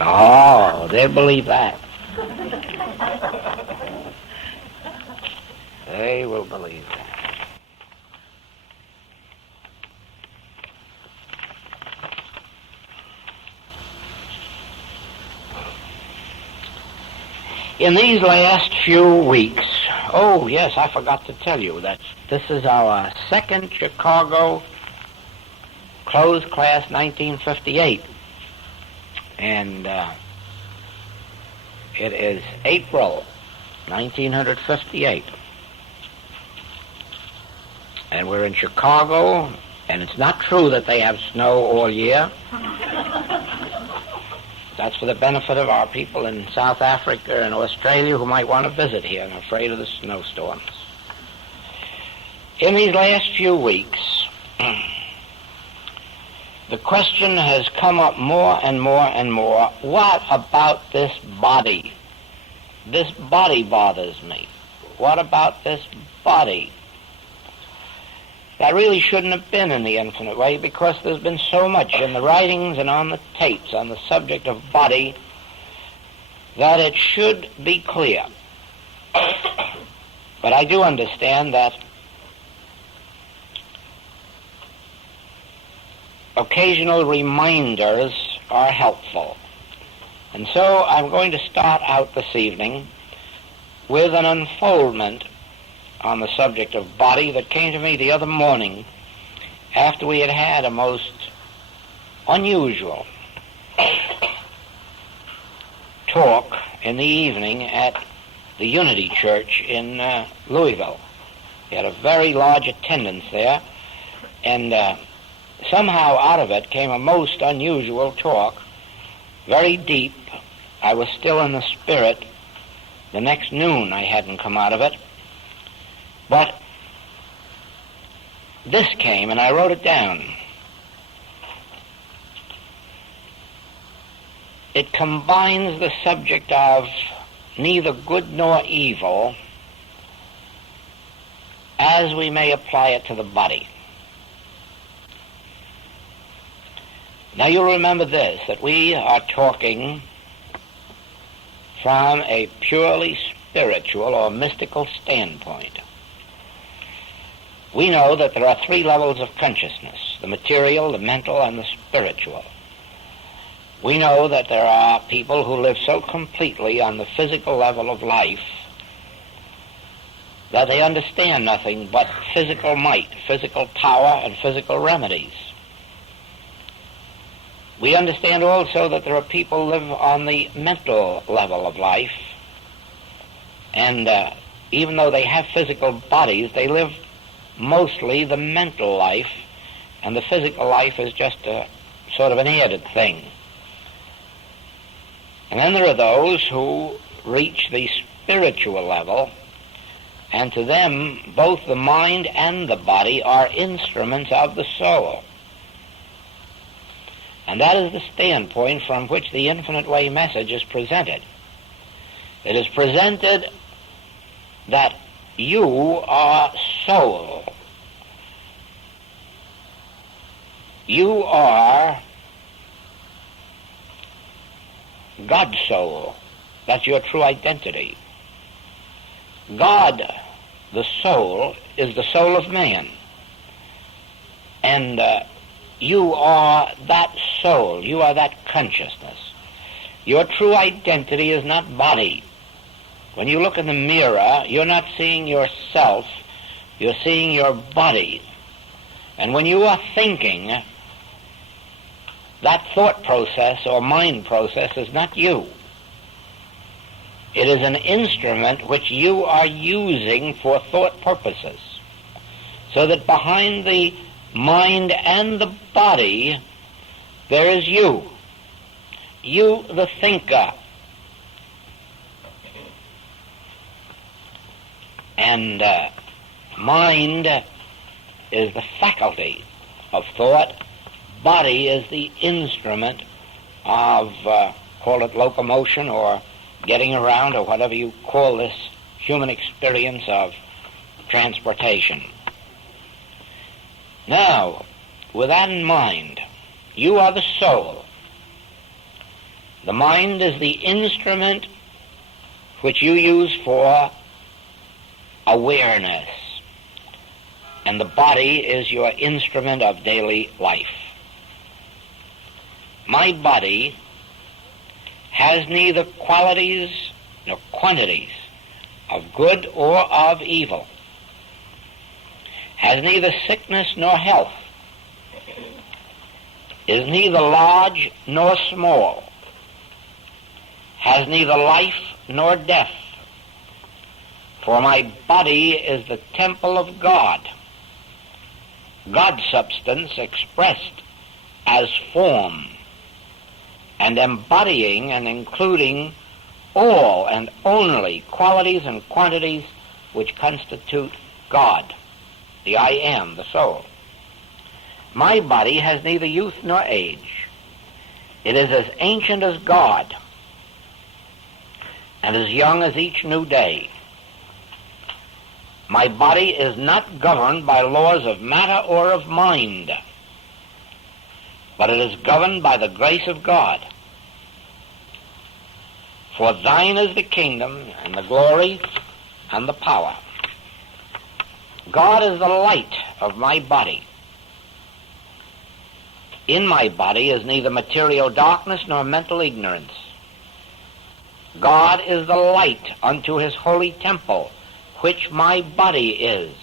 Oh, they'll believe that. They will believe that. In these last few weeks, oh yes, I forgot to tell you that this is our second Chicago closed class 1958. And it is April 1958. And we're in Chicago, and it's not true that they have snow all year. That's for the benefit of our people in South Africa and Australia who might want to visit here and are afraid of the snowstorms. In these last few weeks, the question has come up more and more and more, what about this body? This body bothers me. What about this body? That really shouldn't have been in the infinite way, because there's been so much in the writings and on the tapes on the subject of body that it should be clear. But I do understand that occasional reminders are helpful. And so I'm going to start out this evening with an unfoldment on the subject of body that came to me the other morning after we had had a most unusual talk in the evening at the Unity Church in Louisville. We had a very large attendance there, and somehow out of it came a most unusual talk, very deep. I was still in the spirit. The next noon I hadn't come out of it. But this came, and I wrote it down. It combines the subject of neither good nor evil as we may apply it to the body. Now you'll remember this, that we are talking from a purely spiritual or mystical standpoint. We know that there are three levels of consciousness, the material, the mental, and the spiritual. We know that there are people who live so completely on the physical level of life that they understand nothing but physical might, physical power, and physical remedies. We understand also that there are people who live on the mental level of life, and even though they have physical bodies, they live mostly the mental life, and the physical life is just a sort of an added thing. And then there are those who reach the spiritual level, and to them both the mind and the body are instruments of the soul. And that is the standpoint from which the Infinite Way message is presented. It is presented that you are soul. You are God's soul. That's your true identity. God, the soul, is the soul of man. And you are that soul. You are that consciousness. Your true identity is not body. When you look in the mirror, you're not seeing yourself, you're seeing your body. And when you are thinking, that thought process or mind process is not you. It is an instrument which you are using for thought purposes. So that behind the mind and the body, there is you. You, the thinker. And mind is the faculty of thought. Body is the instrument of, call it locomotion or getting around or whatever you call this human experience of transportation. Now, with that in mind, you are the soul. The mind is the instrument which you use for awareness, and the body is your instrument of daily life. My body has neither qualities nor quantities of good or of evil, has neither sickness nor health, is neither large nor small, has neither life nor death. For my body is the temple of God, God's substance expressed as form, and embodying and including all and only qualities and quantities which constitute God, the I Am, the soul. My body has neither youth nor age. It is as ancient as God, and as young as each new day. My body is not governed by laws of matter or of mind, but it is governed by the grace of God. For thine is the kingdom and the glory and the power. God is the light of my body. In my body is neither material darkness nor mental ignorance. God is the light unto his holy temple, which my body is.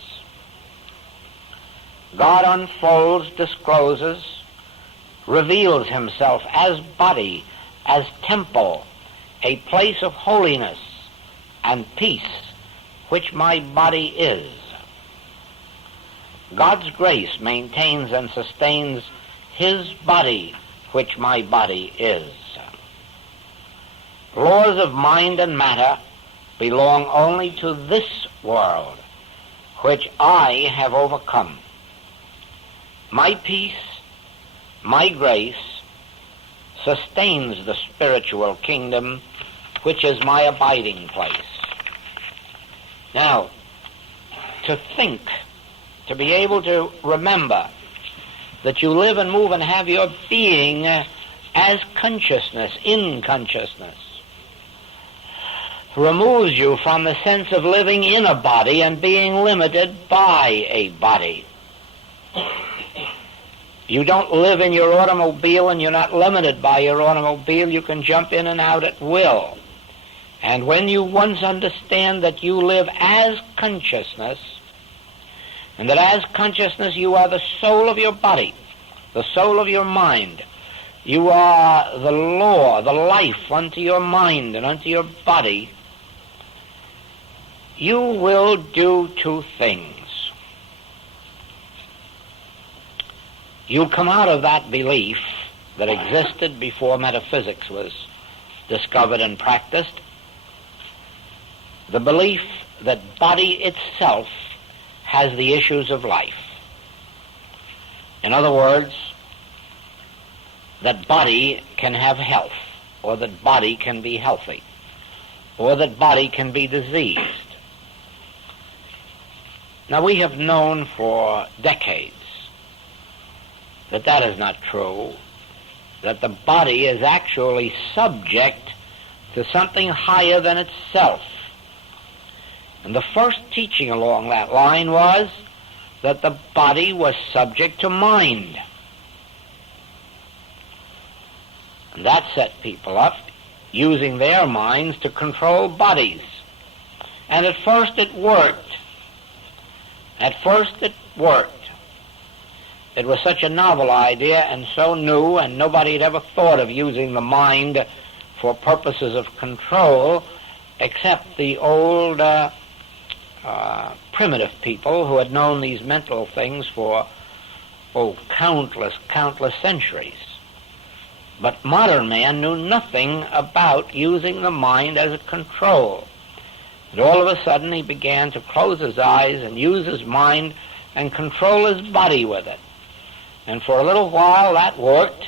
God unfolds, discloses, reveals himself as body, as temple, a place of holiness and peace, which my body is. God's grace maintains and sustains his body, which my body is. Laws of mind and matter belong only to this world, which I have overcome. My peace, my grace, sustains the spiritual kingdom, which is my abiding place. Now, to think, to be able to remember that you live and move and have your being as consciousness, in consciousness, removes you from the sense of living in a body and being limited by a body. You don't live in your automobile and you're not limited by your automobile. You can jump in and out at will. And when you once understand that you live as consciousness, and that as consciousness you are the soul of your body, the soul of your mind, you are the law, the life unto your mind and unto your body, you will do two things. You'll come out of that belief that existed before metaphysics was discovered and practiced, the belief that body itself has the issues of life. In other words, that body can have health, or that body can be healthy, or that body can be diseased. Now, we have known for decades that that is not true, that the body is actually subject to something higher than itself. And the first teaching along that line was that the body was subject to mind. And that set people up using their minds to control bodies. And at first it worked. It was such a novel idea and so new, and nobody had ever thought of using the mind for purposes of control except the old primitive people who had known these mental things for countless centuries. But modern man knew nothing about using the mind as a control. And all of a sudden he began to close his eyes and use his mind and control his body with it. And for a little while that worked,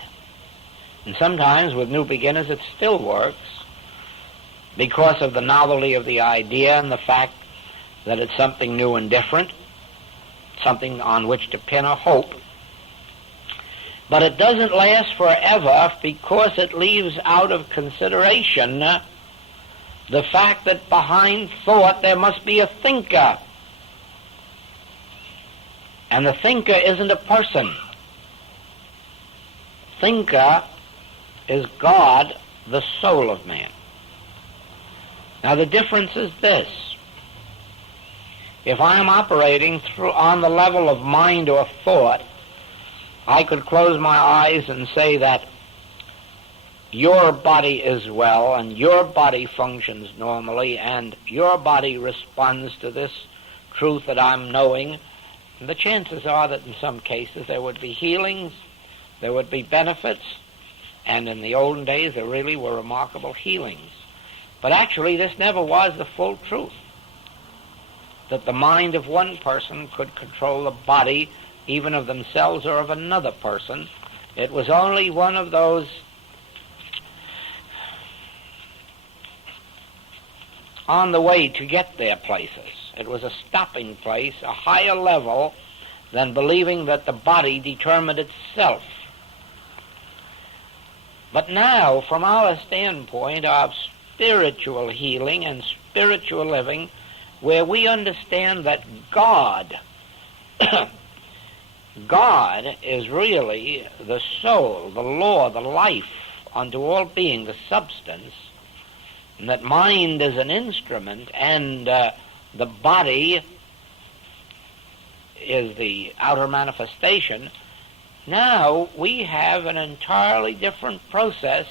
and sometimes with new beginners it still works, because of the novelty of the idea and the fact that it's something new and different, something on which to pin a hope. But it doesn't last forever because it leaves out of consideration the fact that behind thought there must be a thinker. And the thinker isn't a person. Thinker is God, the soul of man. Now the difference is this. If I am operating on the level of mind or thought, I could close my eyes and say that your body is well and your body functions normally and your body responds to this truth that I'm knowing. And the chances are that in some cases there would be healings, there would be benefits, and in the olden days there really were remarkable healings. But actually this never was the full truth, that the mind of one person could control the body even of themselves or of another person. It was only one of those on the way to get there places. It was a stopping place, a higher level than believing that the body determined itself. But now, from our standpoint of spiritual healing and spiritual living, where we understand that God is really the soul, the law, the life unto all being, the substance, and that mind is an instrument, and the body is the outer manifestation. Now we have an entirely different process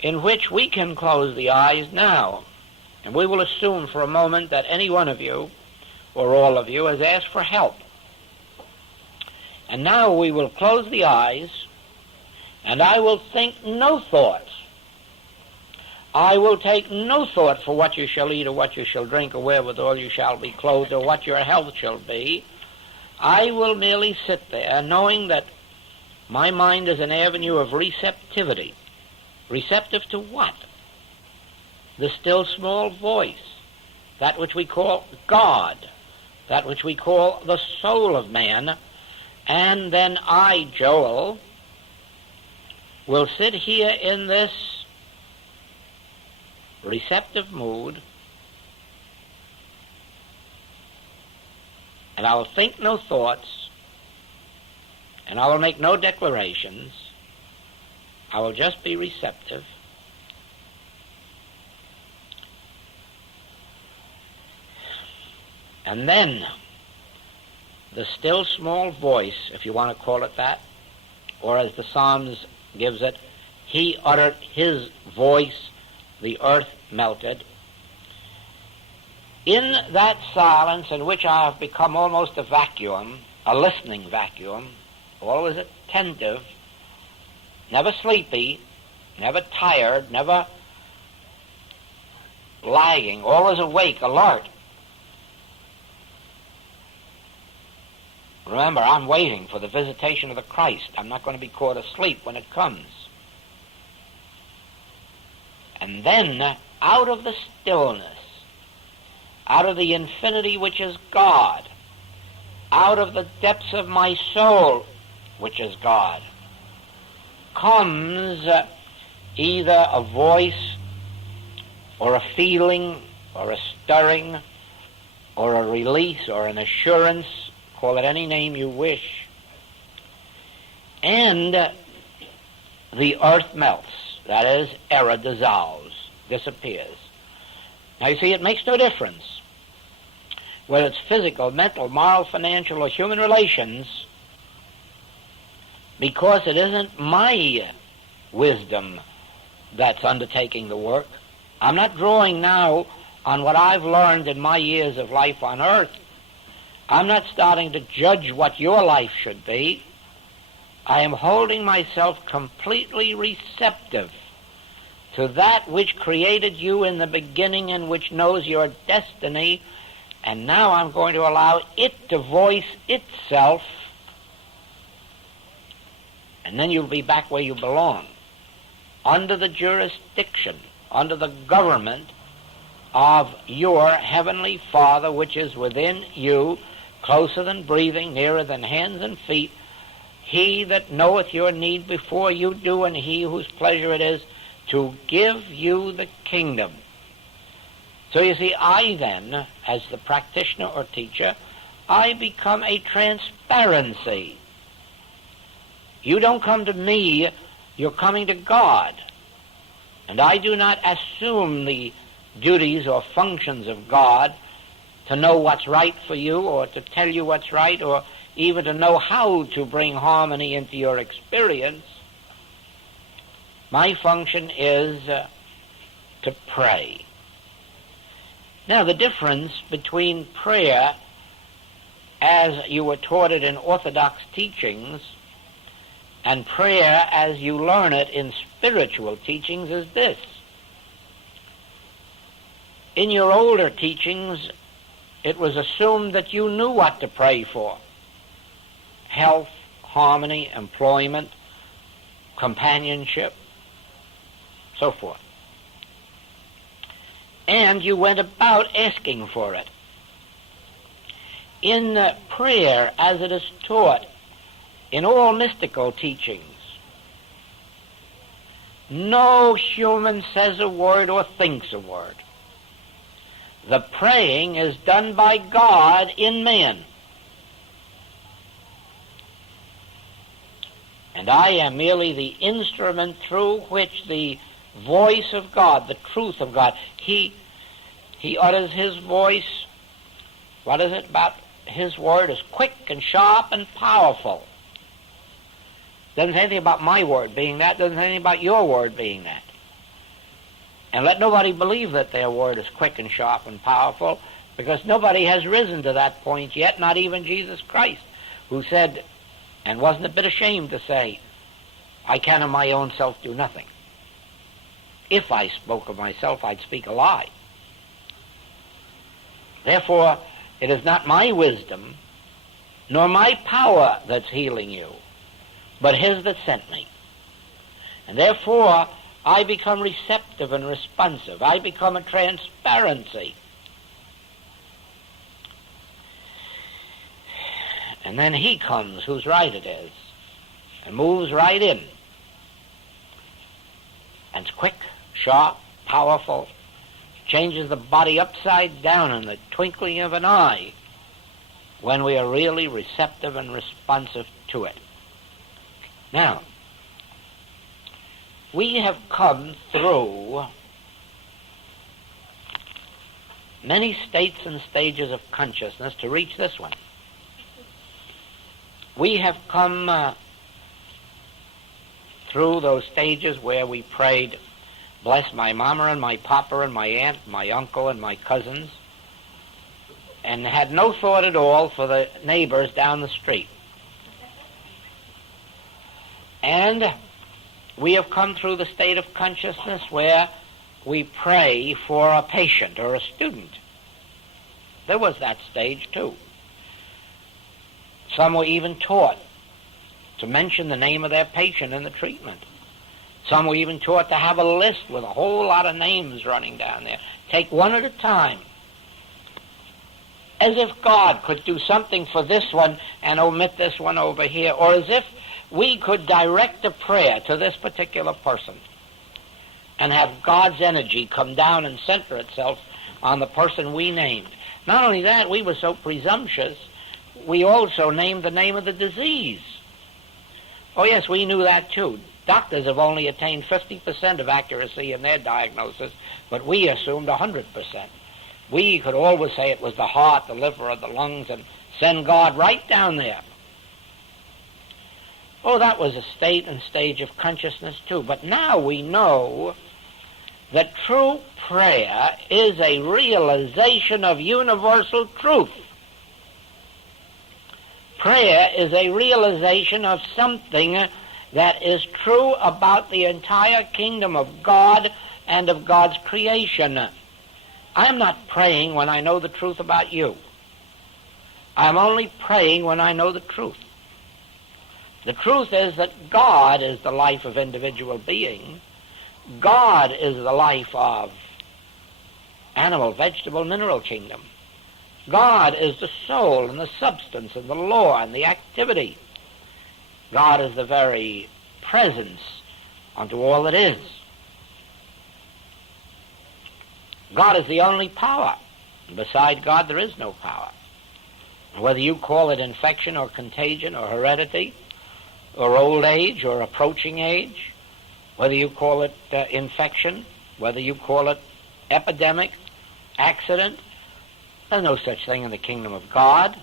in which we can close the eyes now. And we will assume for a moment that any one of you, or all of you, has asked for help. And now we will close the eyes, and I will think no thoughts. I will take no thought for what you shall eat or what you shall drink or wherewithal you shall be clothed or what your health shall be. I will merely sit there knowing that my mind is an avenue of receptivity. Receptive to what? The still small voice, that which we call God, that which we call the soul of man. And then I, Joel, will sit here in this receptive mood, and I will think no thoughts, and I will make no declarations. I will just be receptive. And then the still small voice, if you want to call it that, or as the Psalms gives it, he uttered his voice, the earth melted. In that silence in which I have become almost a vacuum, a listening vacuum, always attentive, never sleepy, never tired, never lagging, always awake, alert. Remember, I'm waiting for the visitation of the Christ. I'm not going to be caught asleep when it comes. And then, out of the stillness, out of the infinity which is God, out of the depths of my soul, which is God, comes either a voice or a feeling or a stirring or a release or an assurance, call it any name you wish, and the earth melts. That is, error dissolves, disappears. Now you see, it makes no difference whether it's physical, mental, moral, financial, or human relations, because it isn't my wisdom that's undertaking the work. I'm not drawing now on what I've learned in my years of life on earth. I'm not starting to judge what your life should be. I am holding myself completely receptive to that which created you in the beginning and which knows your destiny, and now I'm going to allow it to voice itself, and then you'll be back where you belong, under the jurisdiction, under the government of your Heavenly Father which is within you, closer than breathing, nearer than hands and feet, he that knoweth your need before you do, and he whose pleasure it is to give you the kingdom. So you see, I then, as the practitioner or teacher, I become a transparency. You don't come to me, you're coming to God. And I do not assume the duties or functions of God to know what's right for you, or to tell you what's right, or even to know how to bring harmony into your experience. My function is to pray. Now, the difference between prayer as you were taught it in Orthodox teachings and prayer as you learn it in spiritual teachings is this. In your older teachings, it was assumed that you knew what to pray for. Health, harmony, employment, companionship, so forth. And you went about asking for it. In prayer, as it is taught in all mystical teachings, no human says a word or thinks a word. The praying is done by God in man. And I am merely the instrument through which the voice of God, the truth of God, He utters His voice. What is it about His word? Is quick and sharp and powerful. Doesn't say anything about my word being that. Doesn't say anything about your word being that. And let nobody believe that their word is quick and sharp and powerful, because nobody has risen to that point yet, not even Jesus Christ, who said, and wasn't a bit ashamed to say, I can of my own self do nothing. If I spoke of myself, I'd speak a lie. Therefore, it is not my wisdom, nor my power that's healing you, but His that sent me. And therefore, I become receptive and responsive. I become a transparency. And then He comes, whose right it is, and moves right in. And it's quick, sharp, powerful, changes the body upside down in the twinkling of an eye when we are really receptive and responsive to it. Now, we have come through many states and stages of consciousness to reach this one. We have come through those stages where we prayed, bless my mama and my papa and my aunt, my uncle and my cousins, and had no thought at all for the neighbors down the street. And we have come through the state of consciousness where we pray for a patient or a student. There was that stage too. Some were even taught to mention the name of their patient in the treatment. Some were even taught to have a list with a whole lot of names running down there. Take one at a time. As if God could do something for this one and omit this one over here, or as if we could direct a prayer to this particular person and have God's energy come down and center itself on the person we named. Not only that, we were so presumptuous, we also named the name of the disease. Oh yes, we knew that too. Doctors have only attained 50% of accuracy in their diagnosis, but we assumed 100%. We could always say it was the heart, the liver, or the lungs, and send God right down there. Oh, that was a state and stage of consciousness too. But now we know that true prayer is a realization of universal truth. Prayer is a realization of something that is true about the entire kingdom of God and of God's creation. I'm not praying when I know the truth about you. I'm only praying when I know the truth. The truth is that God is the life of individual being. God is the life of animal, vegetable, mineral kingdom. God is the soul and the substance and the law and the activity. God is the very presence unto all that is. God is the only power. Beside God there is no power. Whether you call it infection or contagion or heredity or old age or approaching age, whether you call it infection, whether you call it epidemic, accident, there's no such thing in the kingdom of God.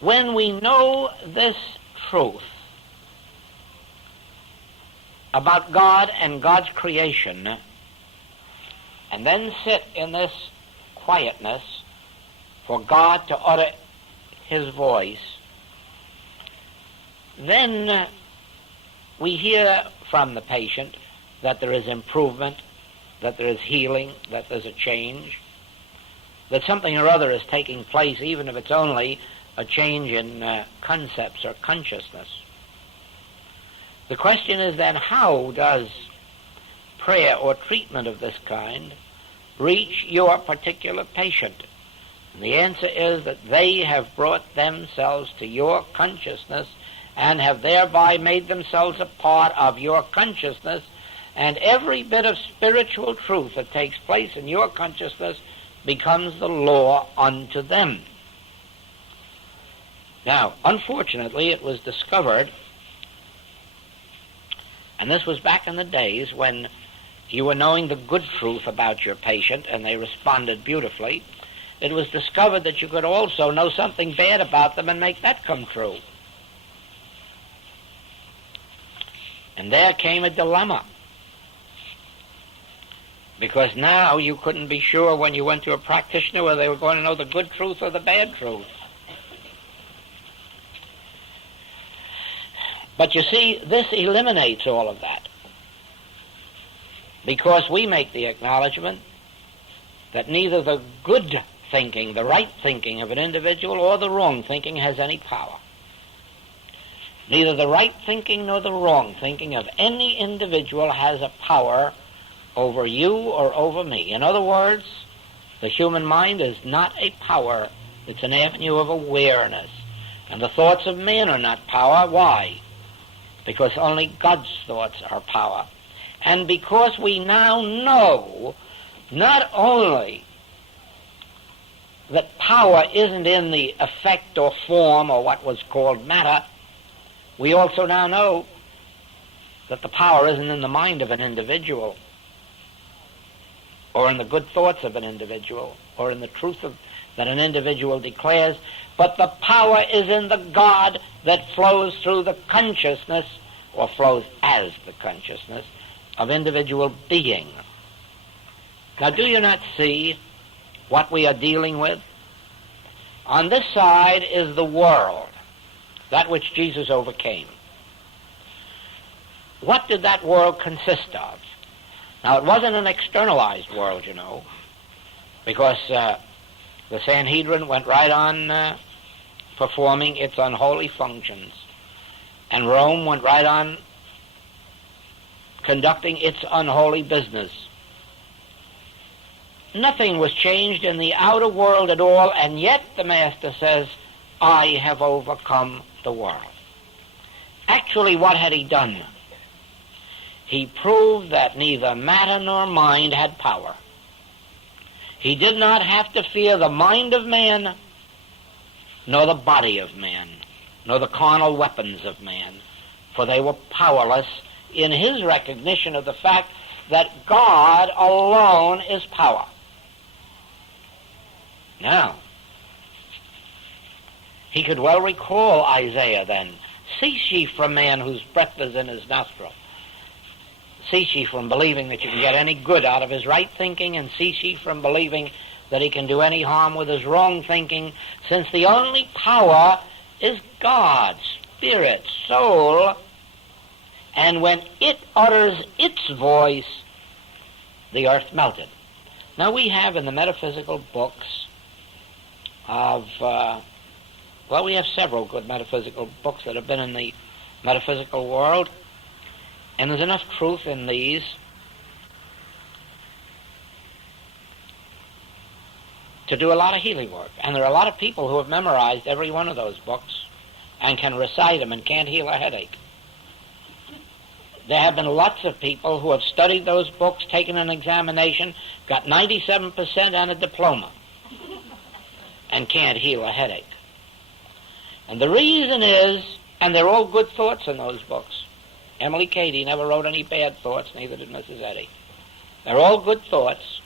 When we know this truth about God and God's creation, and then sit in this quietness for God to utter his voice, then we hear from the patient that there is improvement, that there is healing, that there's a change, that something or other is taking place, even if it's only a change in concepts or consciousness. The question is then, how does prayer or treatment of this kind reach your particular patient? And the answer is that they have brought themselves to your consciousness and have thereby made themselves a part of your consciousness, and every bit of spiritual truth that takes place in your consciousness becomes the law unto them. Now, unfortunately, it was discovered, and this was back in the days when you were knowing the good truth about your patient and they responded beautifully, it was discovered that you could also know something bad about them and make that come true. And there came a dilemma, because now you couldn't be sure when you went to a practitioner whether they were going to know the good truth or the bad truth. But you see, this eliminates all of that, because we make the acknowledgement that neither the good thinking, the right thinking of an individual, or the wrong thinking has any power. Neither the right thinking nor the wrong thinking of any individual has a power over you or over me. In other words, the human mind is not a power. It's an avenue of awareness. And the thoughts of man are not power. Why? Because only God's thoughts are power. And because we now know not only that power isn't in the effect or form or what was called matter, we also now know that the power isn't in the mind of an individual, or in the good thoughts of an individual, or in the truth that an individual declares, but the power is in the God that flows through the consciousness, or flows as the consciousness, of individual being. Now, do you not see what we are dealing with? On this side is the world, that which Jesus overcame. What did that world consist of? Now, it wasn't an externalized world, you know, because the Sanhedrin went right on performing its unholy functions, and Rome went right on conducting its unholy business. Nothing was changed in the outer world at all, and yet the Master says, I have overcome the world. Actually, what had he done? He proved that neither matter nor mind had power. He did not have to fear the mind of man, nor the body of man, nor the carnal weapons of man, for they were powerless in his recognition of the fact that God alone is power. Now, he could well recall Isaiah then, cease ye from man whose breath is in his nostril. Cease ye from believing that you can get any good out of his right thinking, and cease ye from believing that he can do any harm with his wrong thinking, since the only power is God's spirit, soul, and when it utters its voice, the earth melted. Now we have in the metaphysical books of, we have several good metaphysical books that have been in the metaphysical world, and there's enough truth in these to do a lot of healing work. And there are a lot of people who have memorized every one of those books and can recite them and can't heal a headache. There have been lots of people who have studied those books, taken an examination, got 97% and a diploma, and can't heal a headache. And the reason is, and they're all good thoughts in those books. Emily Cady never wrote any bad thoughts, neither did Mrs. Eddy. They're all good thoughts.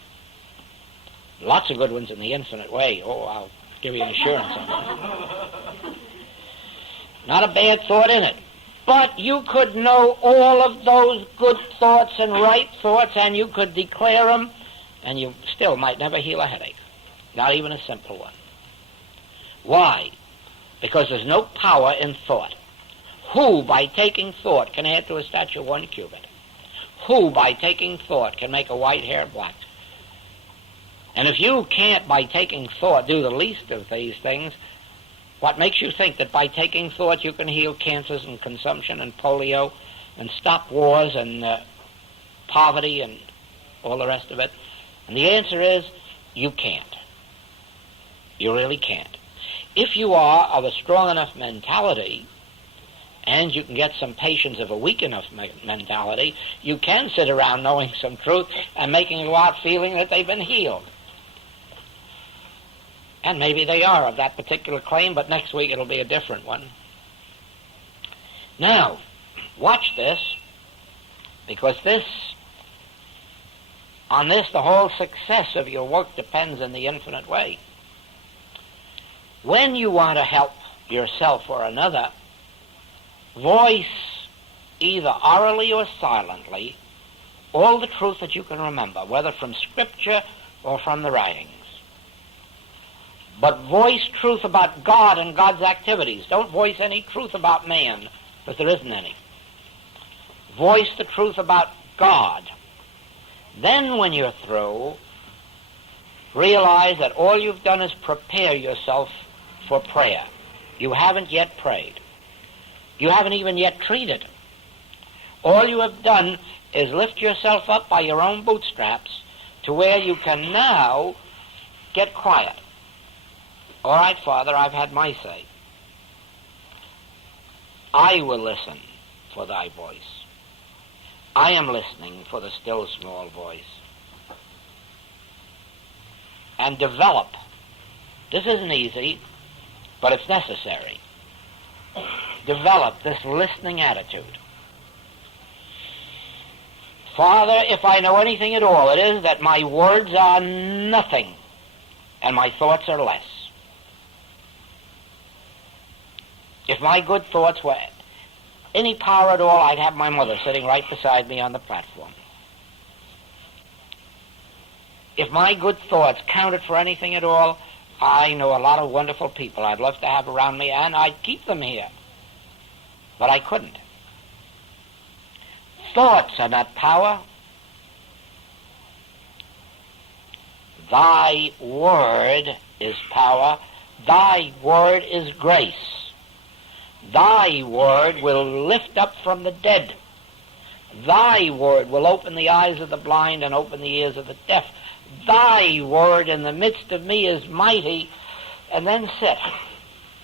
Lots of good ones in the infinite way. Oh, I'll give you an assurance on that. Not a bad thought in it. But you could know all of those good thoughts and right thoughts, and you could declare them, and you still might never heal a headache. Not even a simple one. Why? Because there's no power in thought. Who, by taking thought, can add to a statue 1 cubit? Who, by taking thought, can make a white hair black? And if you can't, by taking thought, do the least of these things, what makes you think that by taking thought you can heal cancers and consumption and polio and stop wars and poverty and all the rest of it? And the answer is, you can't. You really can't. If you are of a strong enough mentality, and you can get some patients of a weak enough mentality, you can sit around knowing some truth and making go out feeling that they've been healed. And maybe they are of that particular claim, but next week it'll be a different one. Now, watch this, because on this the whole success of your work depends in the infinite way. When you want to help yourself or another, voice, either orally or silently, all the truth that you can remember, whether from Scripture or from the writings. But voice truth about God and God's activities. Don't voice any truth about man, because there isn't any. Voice the truth about God. Then when you're through, realize that all you've done is prepare yourself for prayer. You haven't yet prayed. You haven't even yet treated. All you have done is lift yourself up by your own bootstraps to where you can now get quiet. All right, Father, I've had my say. I will listen for thy voice. I am listening for the still small voice. And develop. This isn't easy, but it's necessary. Develop this listening attitude. Father, if I know anything at all, it is that my words are nothing and my thoughts are less. If my good thoughts were any power at all, I'd have my mother sitting right beside me on the platform. If my good thoughts counted for anything at all, I know a lot of wonderful people I'd love to have around me, and I'd keep them here. But I couldn't. Thoughts are not power. Thy word is power. Thy word is grace. Thy word will lift up from the dead. Thy word will open the eyes of the blind and open the ears of the deaf. Thy word in the midst of me is mighty. And then sit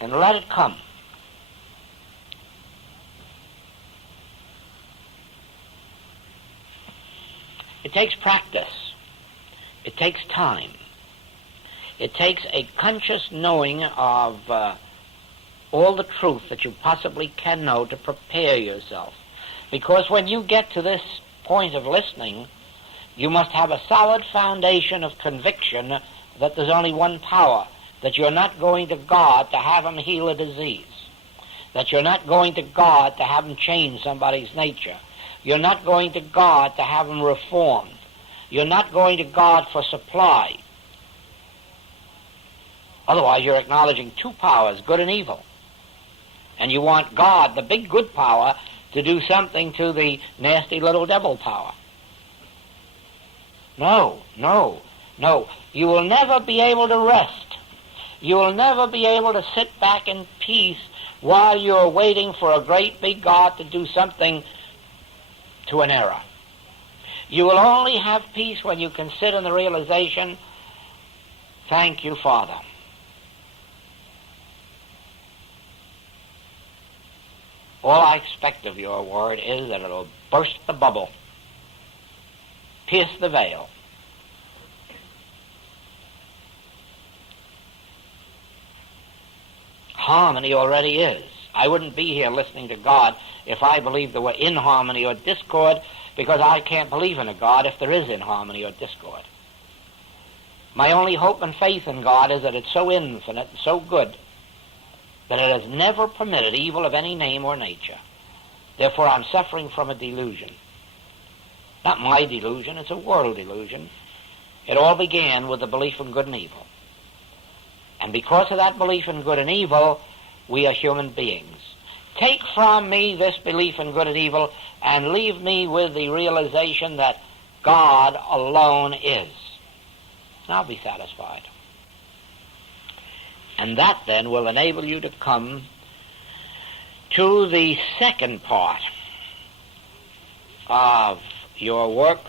and let it come. It takes practice. It takes time. It takes a conscious knowing of all the truth that you possibly can know to prepare yourself. Because when you get to this point of listening, you must have a solid foundation of conviction that there's only one power, that you're not going to God to have him heal a disease, that you're not going to God to have him change somebody's nature, you're not going to God to have him reformed, you're not going to God for supply. Otherwise, you're acknowledging two powers, good and evil. And you want God, the big good power, to do something to the nasty little devil power. No, no, no. You will never be able to rest. You will never be able to sit back in peace while you're waiting for a great big God to do something to an error. You will only have peace when you can sit in the realization Thank you, Father. All I expect of your word is that it'll burst the bubble, pierce the veil. Harmony already is. I wouldn't be here listening to God if I believed there were inharmony or discord, because I can't believe in a God if there is inharmony or discord. My only hope and faith in God is that it's so infinite and so good that it has never permitted evil of any name or nature. Therefore, I'm suffering from a delusion. Not my delusion, it's a world delusion. It all began with the belief in good and evil. And because of that belief in good and evil, we are human beings. Take from me this belief in good and evil and leave me with the realization that God alone is. And I'll be satisfied. And that then will enable you to come to the second part of your work,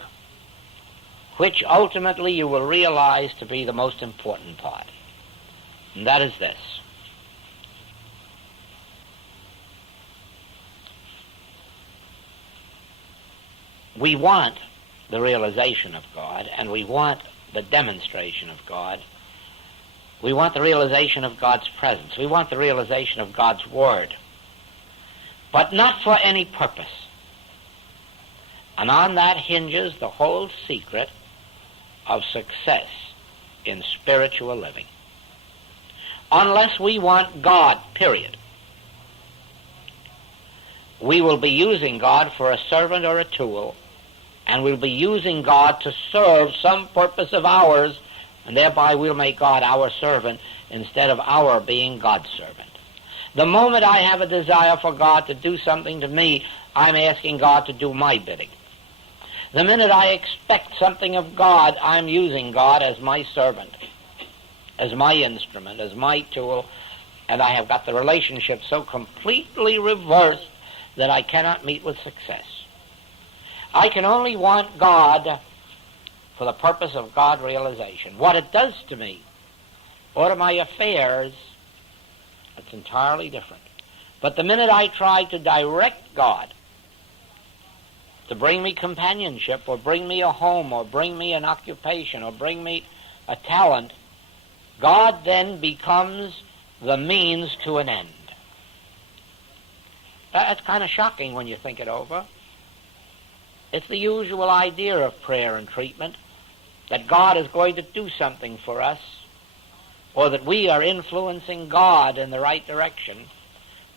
which ultimately you will realize to be the most important part. And that is this. We want the realization of God, and we want the demonstration of God. We want the realization of God's presence. We want the realization of God's Word. But not for any purpose. And on that hinges the whole secret of success in spiritual living. Unless we want God, period, we will be using God for a servant or a tool, and we'll be using God to serve some purpose of ours, and thereby we'll make God our servant instead of our being God's servant. The moment I have a desire for God to do something to me, I'm asking God to do my bidding. The minute I expect something of God, I'm using God as my servant, as my instrument, as my tool, and I have got the relationship so completely reversed that I cannot meet with success. I can only want God for the purpose of God realization. What it does to me or to my affairs, it's entirely different. But the minute I try to direct God to bring me companionship or bring me a home or bring me an occupation or bring me a talent, God then becomes the means to an end. That's kind of shocking when you think it over. It's the usual idea of prayer and treatment, that God is going to do something for us, or that we are influencing God in the right direction,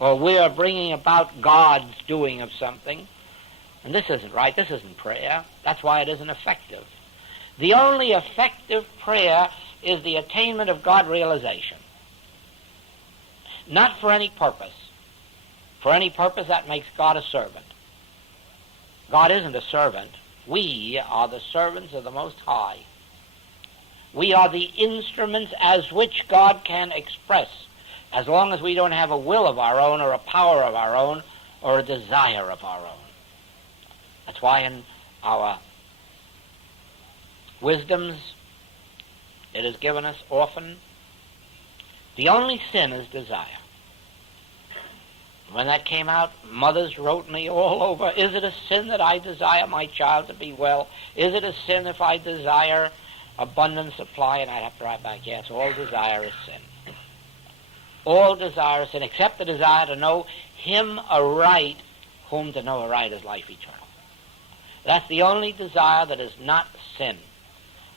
or we are bringing about God's doing of something. And this isn't right. This isn't prayer. That's why it isn't effective. The only effective prayer is the attainment of God realization. Not for any purpose. For any purpose, that makes God a servant. God isn't a servant. We are the servants of the Most High. We are the instruments as which God can express, as long as we don't have a will of our own or a power of our own or a desire of our own. That's why in our wisdoms it is given us often, the only sin is desire. When that came out, mothers wrote me all over, is it a sin that I desire my child to be well? Is it a sin if I desire abundant supply? And I'd have to write back, yes, all desire is sin. All desire is sin, except the desire to know him aright, whom to know aright is life eternal. That's the only desire that is not sin.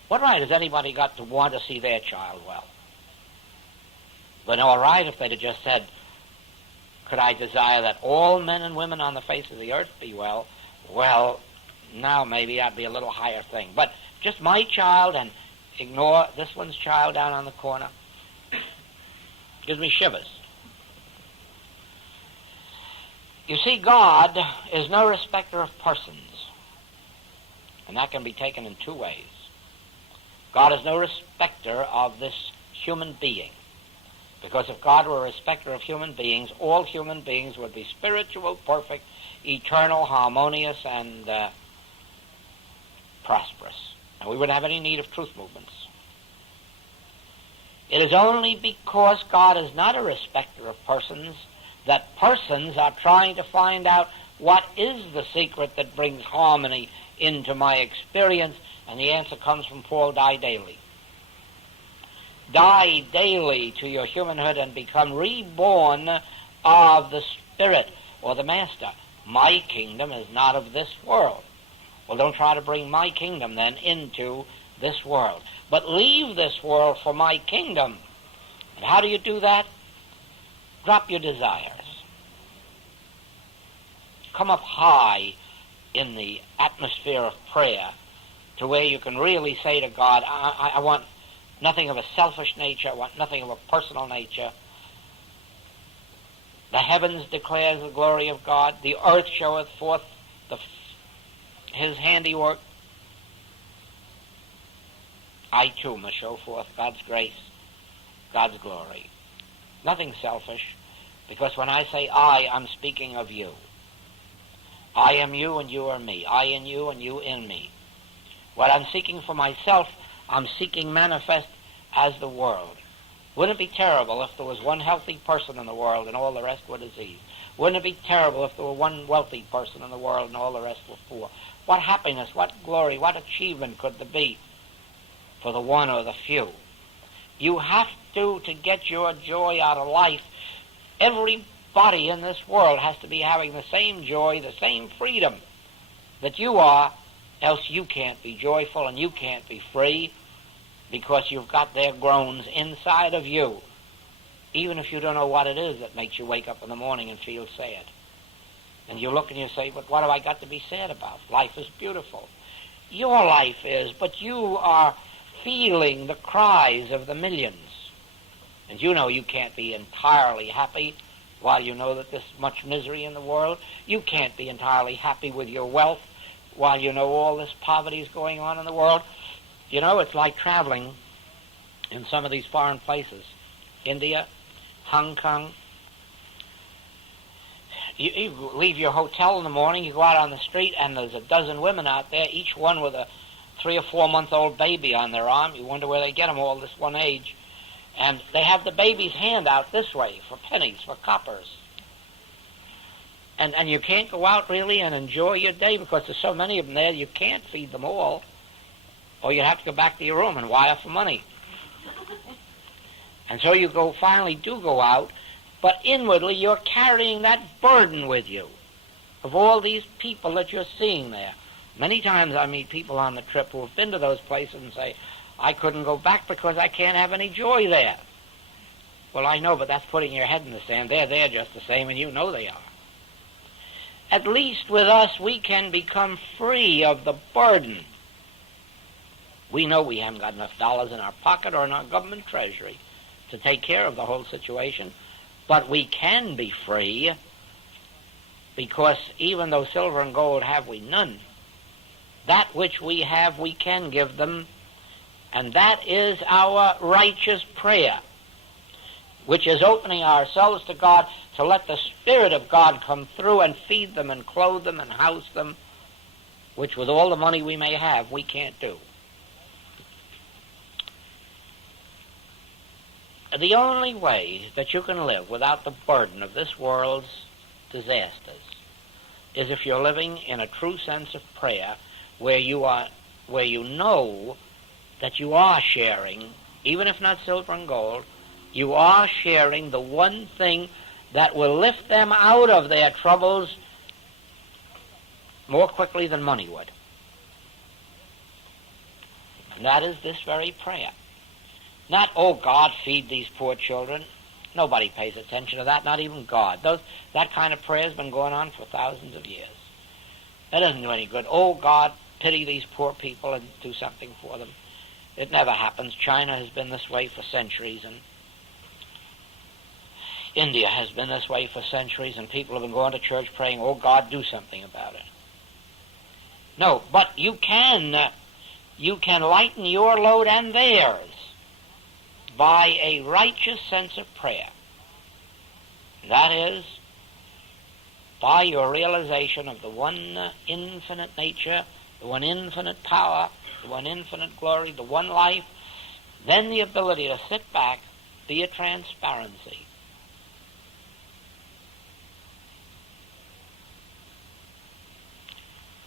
What right has anybody got to want to see their child well? But all right if they'd have just said, could I desire that all men and women on the face of the earth be well? Well, now maybe that'd be a little higher thing. But just my child and ignore this one's child down on the corner gives me shivers. You see, God is no respecter of persons. And that can be taken in two ways. God is no respecter of this human being. Because if God were a respecter of human beings, all human beings would be spiritual, perfect, eternal, harmonious, and prosperous. And we wouldn't have any need of truth movements. It is only because God is not a respecter of persons that persons are trying to find out what is the secret that brings harmony into my experience, and the answer comes from Paul: die daily. Die daily to your humanhood and become reborn of the Spirit or the Master. My kingdom is not of this world. Well, don't try to bring my kingdom then into this world, but leave this world for my kingdom. And how do you do that? Drop your desires. Come up high in the atmosphere of prayer to where you can really say to God, I want nothing of a selfish nature. I want nothing of a personal nature. The heavens declares the glory of God. The earth showeth forth his handiwork. I too must show forth God's grace, God's glory. Nothing selfish, because when I say I, I'm speaking of you. I am you and you are me. I in you and you in me. What I'm seeking for myself, I'm seeking manifest as the world. Wouldn't it be terrible if there was one healthy person in the world and all the rest were disease? Wouldn't it be terrible if there were one wealthy person in the world and all the rest were poor? What happiness, what glory, what achievement could there be for the one or the few? You have to get your joy out of life. Everybody in this world has to be having the same joy, the same freedom that you are, else you can't be joyful and you can't be free, because you've got their groans inside of you, even if you don't know what it is that makes you wake up in the morning and feel sad. And you look and you say, but what have I got to be sad about? Life is beautiful. Your life is, but you are feeling the cries of the millions. And you know you can't be entirely happy while you know that there's much misery in the world. You can't be entirely happy with your wealth while you know all this poverty is going on in the world. You know, it's like traveling in some of these foreign places. India, Hong Kong. You leave your hotel in the morning, you go out on the street, and there's a dozen women out there, each one with a 3 or 4 month old baby on their arm. You wonder where they get them all this one age. And they have the baby's hand out this way for pennies, for coppers. And you can't go out really and enjoy your day because there's so many of them there, you can't feed them all. Or you have to go back to your room and wire for money. And so you finally do go out, but inwardly you're carrying that burden with you of all these people that you're seeing there. Many times I meet people on the trip who have been to those places and say, I couldn't go back because I can't have any joy there. Well, I know, but that's putting your head in the sand. They're there just the same, and you know they are. At least with us, we can become free of the burden. We know we haven't got enough dollars in our pocket or in our government treasury to take care of the whole situation, but we can be free, because even though silver and gold have we none, that which we have we can give them, and that is our righteous prayer, which is opening ourselves to God to let the Spirit of God come through and feed them and clothe them and house them, which with all the money we may have we can't do. The only way that you can live without the burden of this world's disasters is if you're living in a true sense of prayer, where you know that you are sharing, even if not silver and gold, you are sharing the one thing that will lift them out of their troubles more quickly than money would. And that is this very prayer. Not, oh, God, feed these poor children. Nobody pays attention to that, not even God. That kind of prayer has been going on for thousands of years. That doesn't do any good. Oh, God, pity these poor people and do something for them. It never happens. China has been this way for centuries, and India has been this way for centuries, and people have been going to church praying, oh, God, do something about it. No, but you can lighten your load and theirs by a righteous sense of prayer. That is, by your realization of the one infinite nature, the one infinite power, the one infinite glory, the one life, then the ability to sit back, be a transparency.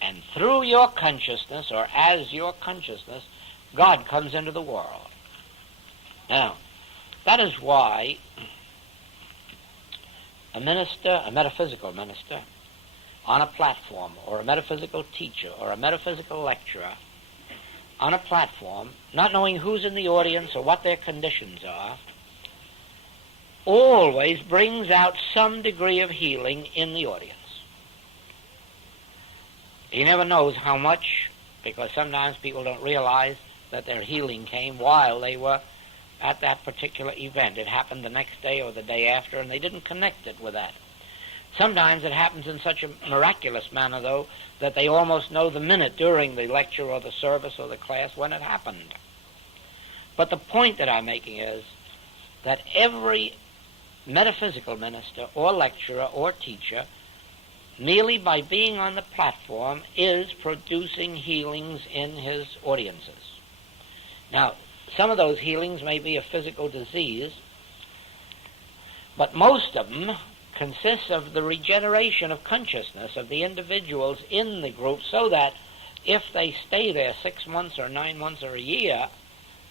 And through your consciousness, or as your consciousness, God comes into the world. Now, that is why a minister, a metaphysical minister, on a platform, or a metaphysical teacher, or a metaphysical lecturer, on a platform, not knowing who's in the audience or what their conditions are, always brings out some degree of healing in the audience. He never knows how much, because sometimes people don't realize that their healing came while they were at that particular event. It happened the next day or the day after, and they didn't connect it with that. Sometimes it happens in such a miraculous manner, though, that they almost know the minute during the lecture or the service or the class when it happened. But the point that I'm making is that every metaphysical minister or lecturer or teacher, merely by being on the platform, is producing healings in his audiences. Now, some of those healings may be a physical disease, but most of them consists of the regeneration of consciousness of the individuals in the group, so that if they stay there 6 months or 9 months or a year,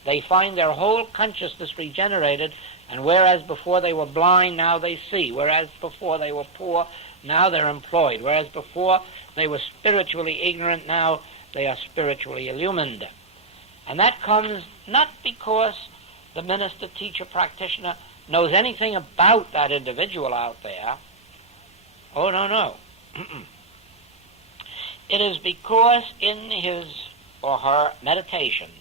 they find their whole consciousness regenerated, and whereas before they were blind, now they see. Whereas before they were poor, now they're employed. Whereas before they were spiritually ignorant, now they are spiritually illumined. And that comes not because the minister, teacher, practitioner knows anything about that individual out there. Oh, no. It is because in his or her meditations,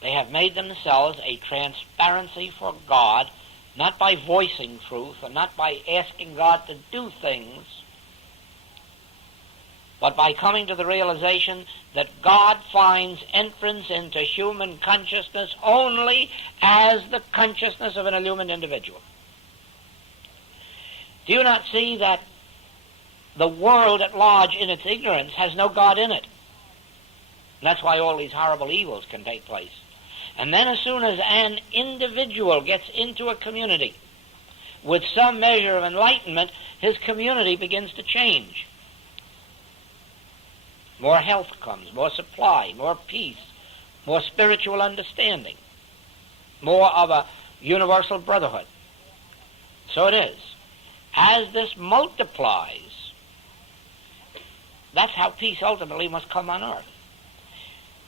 they have made themselves a transparency for God, not by voicing truth and not by asking God to do things, but by coming to the realization that God finds entrance into human consciousness only as the consciousness of an illumined individual. Do you not see that the world at large in its ignorance has no God in it? And that's why all these horrible evils can take place. And then as soon as an individual gets into a community with some measure of enlightenment, his community begins to change. More health comes, more supply, more peace, more spiritual understanding, more of a universal brotherhood. So it is. As this multiplies, that's how peace ultimately must come on earth.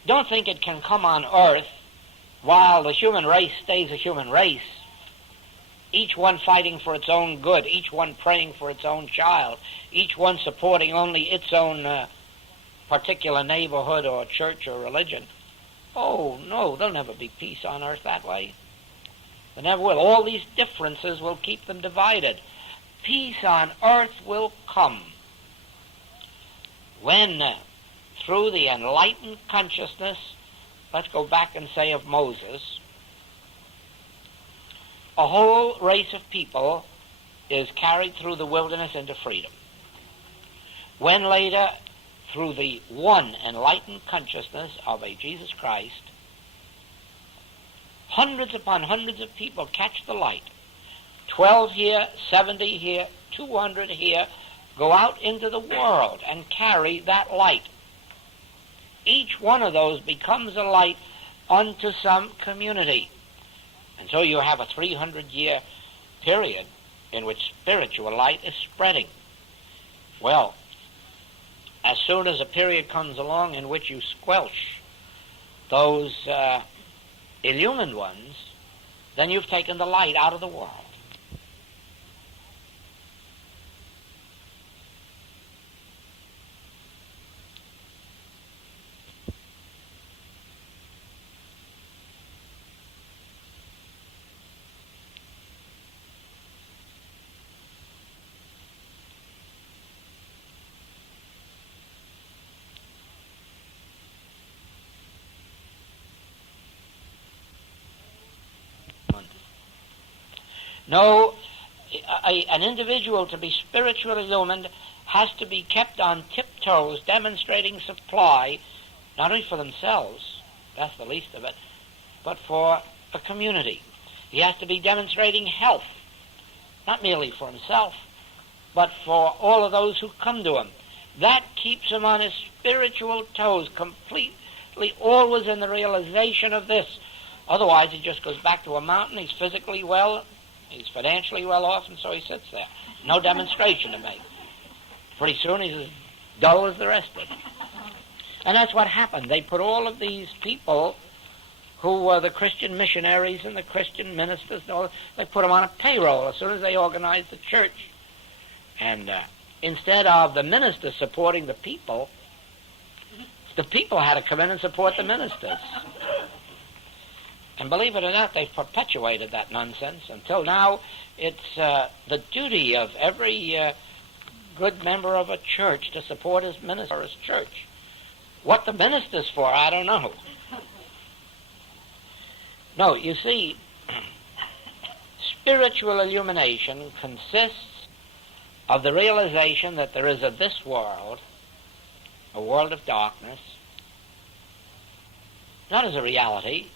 Don't think it can come on earth while the human race stays a human race, each one fighting for its own good, each one praying for its own child, each one supporting only its own particular neighborhood or church or religion. Oh, no, there'll never be peace on earth that way. There never will. All these differences will keep them divided. Peace on earth will come when, through the enlightened consciousness, let's go back and say of Moses, a whole race of people is carried through the wilderness into freedom. When later, through the one enlightened consciousness of a Jesus Christ, hundreds upon hundreds of people catch the light. 12 here, 70 here, 200 here, go out into the world and carry that light. Each one of those becomes a light unto some community. And so you have a 300-year period in which spiritual light is spreading. Well, as soon as a period comes along in which you squelch those illumined ones, then you've taken the light out of the world. No, an individual to be spiritually illumined has to be kept on tiptoes, demonstrating supply not only for themselves, that's the least of it, but for a community. He has to be demonstrating health, not merely for himself, but for all of those who come to him. That keeps him on his spiritual toes, completely always in the realization of this. Otherwise, he just goes back to a mountain. He's physically well, he's financially well off, and so he sits there. No demonstration to make. Pretty soon he's as dull as the rest of them. And that's what happened. They put all of these people who were the Christian missionaries and the Christian ministers, and all, they put them on a payroll as soon as they organized the church. And instead of the ministers supporting the people had to come in and support the ministers. And believe it or not, they've perpetuated that nonsense until now. It's the duty of every good member of a church to support his minister or his church. What the minister's for, I don't know. No, you see, spiritual illumination consists of the realization that there is of this world, a world of darkness, not as a reality,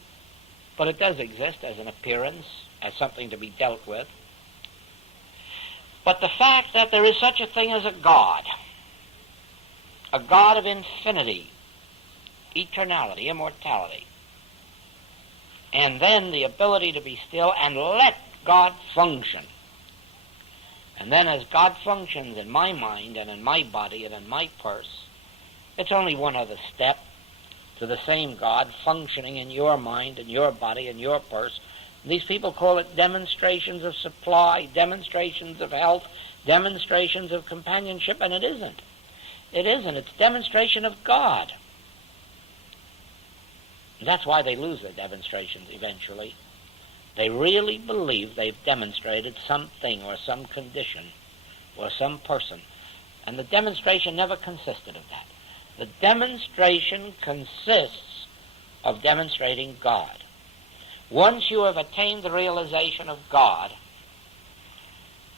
but it does exist as an appearance, as something to be dealt with. But the fact that there is such a thing as a God of infinity, eternality, immortality, and then the ability to be still and let God function. And then as God functions in my mind and in my body and in my purse, it's only one other step to the same God functioning in your mind and your body and your purse. These people call it demonstrations of supply, demonstrations of health, demonstrations of companionship, and it isn't. It isn't. It's demonstration of God. And that's why they lose their demonstrations eventually. They really believe they've demonstrated something or some condition or some person. And the demonstration never consisted of that. The demonstration consists of demonstrating God. Once you have attained the realization of God,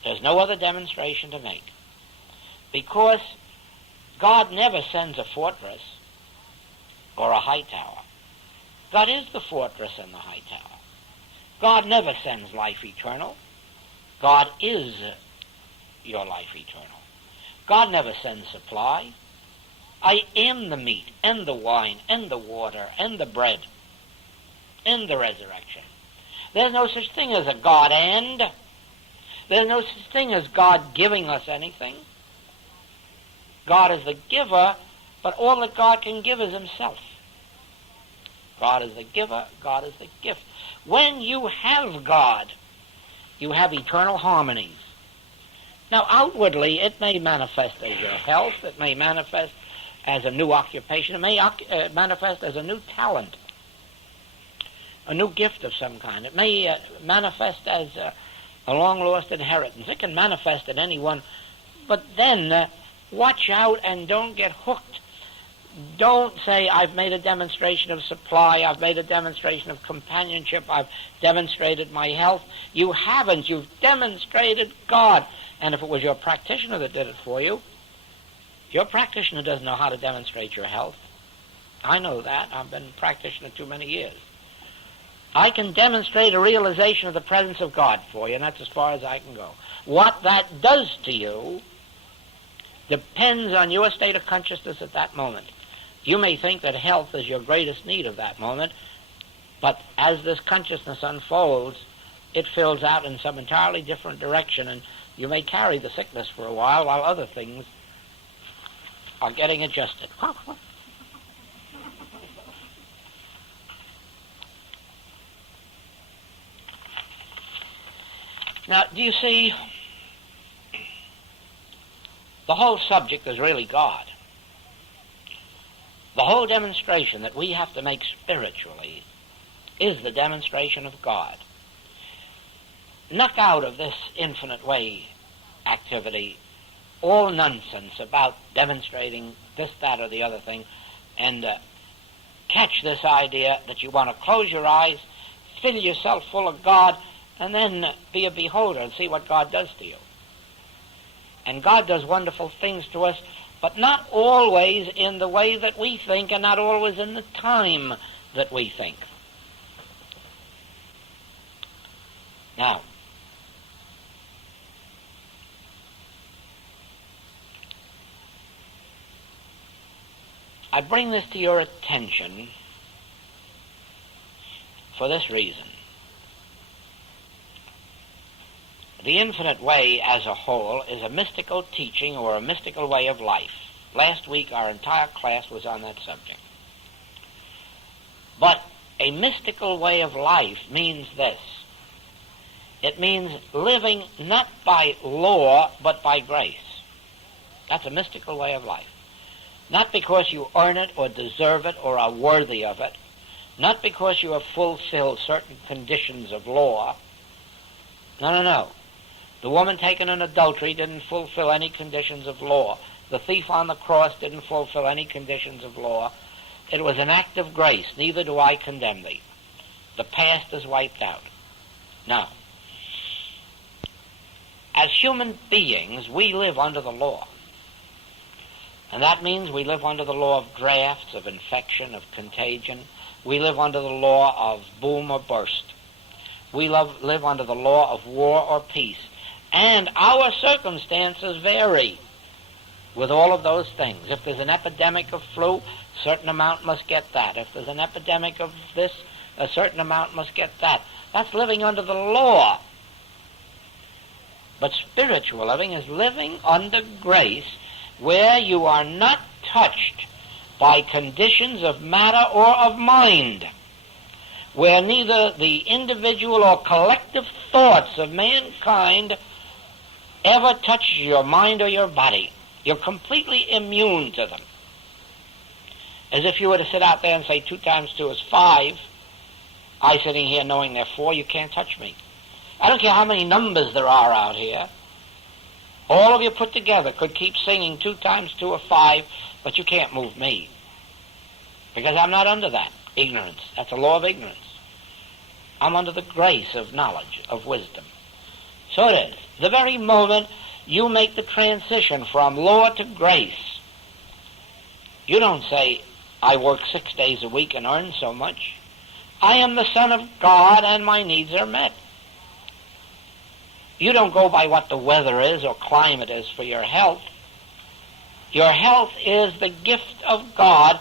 there's no other demonstration to make. Because God never sends a fortress or a high tower. God is the fortress and the high tower. God never sends life eternal. God is your life eternal. God never sends supply. I am the meat and the wine and the water and the bread and the resurrection. There's no such thing as a God and. There's no such thing as God giving us anything. God is the giver, but all that God can give is himself. God is the giver, God is the gift. When you have God, you have eternal harmonies. Now, outwardly, it may manifest as your health, it may manifest as a new occupation, it may manifest as a new talent, a new gift of some kind. It may manifest as a long-lost inheritance. It can manifest in anyone, but then watch out and don't get hooked. Don't say, I've made a demonstration of supply, I've made a demonstration of companionship, I've demonstrated my health. You haven't. You've demonstrated God. And if it was your practitioner that did it for you, your practitioner doesn't know how to demonstrate your health. I know that. I've been a practitioner too many years. I can demonstrate a realization of the presence of God for you, and that's as far as I can go. What that does to you depends on your state of consciousness at that moment. You may think that health is your greatest need of that moment, but as this consciousness unfolds, it fills out in some entirely different direction, and you may carry the sickness for a while other things are getting adjusted. Now, do you see, the whole subject is really God. The whole demonstration that we have to make spiritually is the demonstration of God. Knock out of this infinite way activity all nonsense about demonstrating this, that, or the other thing, and catch this idea that you want to close your eyes, fill yourself full of God, and then be a beholder and see what God does to you. And God does wonderful things to us but not always in the way that we think and not always in the time that we think. Now, I bring this to your attention for this reason. The infinite way as a whole is a mystical teaching or a mystical way of life. Last week our entire class was on that subject. But a mystical way of life means this. It means living not by law but by grace. That's a mystical way of life. Not because you earn it or deserve it or are worthy of it. Not because you have fulfilled certain conditions of law. No. The woman taken in adultery didn't fulfill any conditions of law. The thief on the cross didn't fulfill any conditions of law. It was an act of grace. Neither do I condemn thee. The past is wiped out. Now, as human beings, we live under the law. And that means we live under the law of drafts, of infection, of contagion. We live under the law of boom or burst. We live under the law of war or peace. And our circumstances vary with all of those things. If there's an epidemic of flu, a certain amount must get that. If there's an epidemic of this, a certain amount must get that. That's living under the law. But spiritual living is living under grace, where you are not touched by conditions of matter or of mind, where neither the individual or collective thoughts of mankind ever touches your mind or your body. You're completely immune to them. As if you were to sit out there and say 2 times 2 is 5, I sitting here knowing they're 4, you can't touch me. I don't care how many numbers there are out here. All of you put together could keep singing 2 times 2 or 5, but you can't move me. Because I'm not under that ignorance. That's a law of ignorance. I'm under the grace of knowledge, of wisdom. So it is. The very moment you make the transition from law to grace, you don't say, I work 6 days a week and earn so much. I am the Son of God and my needs are met. You don't go by what the weather is or climate is for your health. Your health is the gift of God,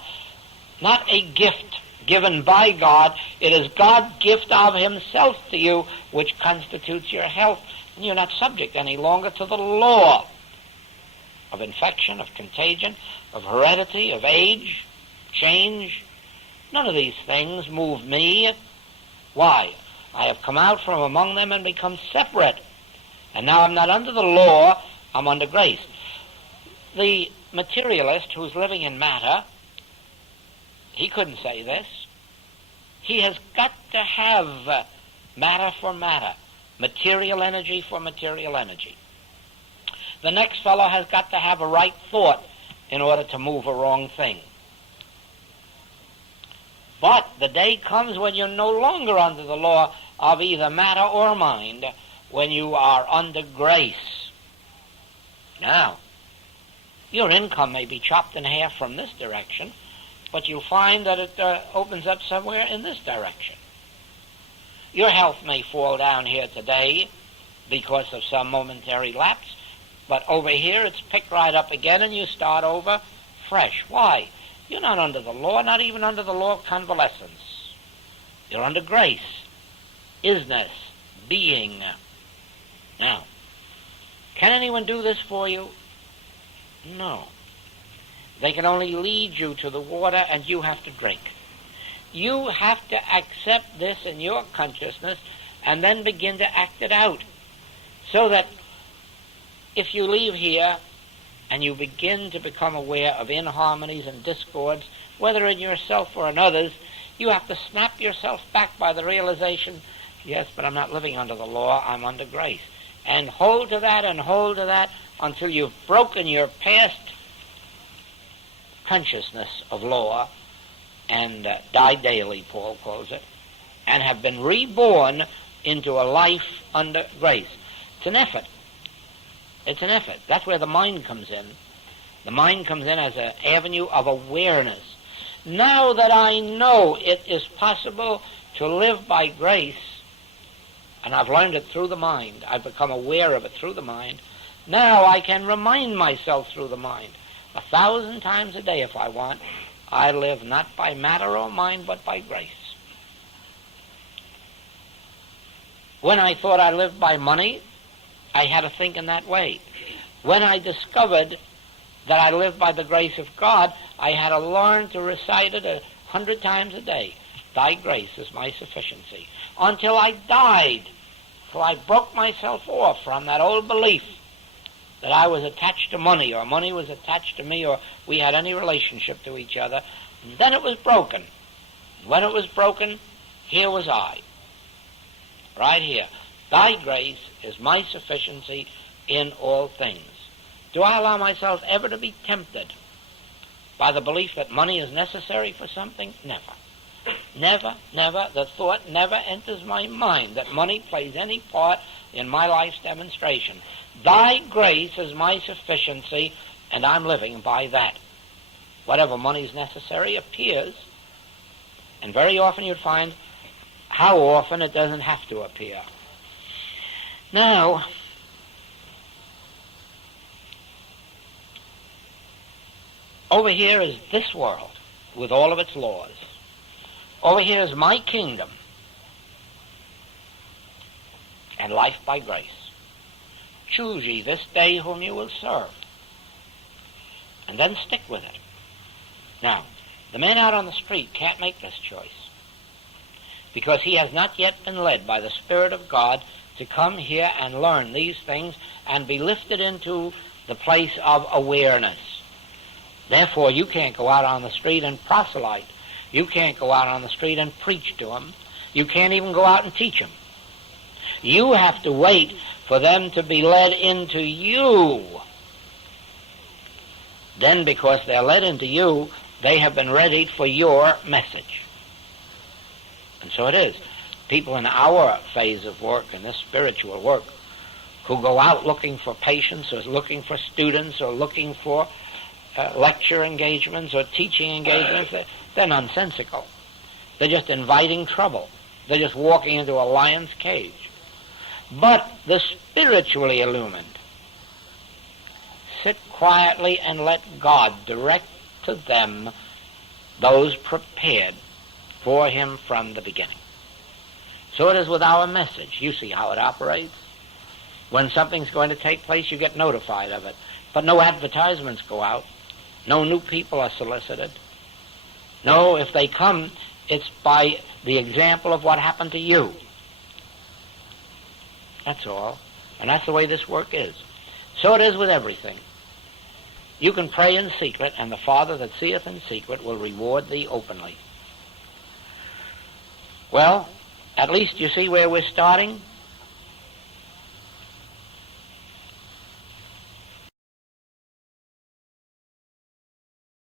not a gift given by God. It is God's gift of himself to you which constitutes your health. And you're not subject any longer to the law of infection, of contagion, of heredity, of age, change. None of these things move me. Why? I have come out from among them and become separate. And now I'm not under the law, I'm under grace. The materialist who's living in matter, he couldn't say this. He has got to have matter for matter, material energy for material energy. The next fellow has got to have a right thought in order to move a wrong thing. But the day comes when you're no longer under the law of either matter or mind, when you are under grace. Now, your income may be chopped in half from this direction, but you'll find that it opens up somewhere in this direction. Your health may fall down here today because of some momentary lapse, but over here it's picked right up again and you start over fresh. Why? You're not under the law, not even under the law of convalescence. You're under grace, isness, being. Now, can anyone do this for you? No. They can only lead you to the water and you have to drink. You have to accept this in your consciousness and then begin to act it out. So that if you leave here and you begin to become aware of inharmonies and discords, whether in yourself or in others, you have to snap yourself back by the realization, yes, but I'm not living under the law, I'm under grace. And hold to that and hold to that until you've broken your past consciousness of law and die daily, Paul calls it, and have been reborn into a life under grace. It's an effort. It's an effort. That's where the mind comes in. The mind comes in as an avenue of awareness. Now that I know it is possible to live by grace, and I've learned it through the mind, I've become aware of it through the mind, now I can remind myself through the mind 1,000 times a day if I want, I live not by matter or mind, but by grace. When I thought I lived by money, I had to think in that way. When I discovered that I lived by the grace of God, I had to learn to recite it 100 times a day. Thy grace is my sufficiency. Until I died, till I broke myself off from that old belief that I was attached to money, or money was attached to me, or we had any relationship to each other. And then it was broken. When it was broken, here was I. Right here. Thy grace is my sufficiency in all things. Do I allow myself ever to be tempted by the belief that money is necessary for something? Never. Never, never. The thought never enters my mind that money plays any part in my life's demonstration. Thy grace is my sufficiency, and I'm living by that. Whatever money is necessary appears, and very often you'd find how often it doesn't have to appear. Now, over here is this world with all of its laws. Over here is my kingdom and life by grace. Choose ye this day whom you will serve, and then stick with it. Now, the man out on the street can't make this choice because he has not yet been led by the Spirit of God to come here and learn these things and be lifted into the place of awareness. Therefore, you can't go out on the street and proselyte. You can't go out on the street and preach to them. You can't even go out and teach them. You have to wait for them to be led into you. Then, because they're led into you, they have been readied for your message. And so it is. People in our phase of work, in this spiritual work, who go out looking for patients or looking for students or looking for lecture engagements or teaching engagements, they're nonsensical. They're just inviting trouble. They're just walking into a lion's cage. But the spiritually illumined sit quietly and let God direct to them those prepared for him from the beginning. So it is with our message. You see how it operates. When something's going to take place, you get notified of it. But no advertisements go out. No new people are solicited. No, if they come, it's by the example of what happened to you. That's all. And that's the way this work is. So it is with everything. You can pray in secret, and the Father that seeth in secret will reward thee openly. Well, at least you see where we're starting.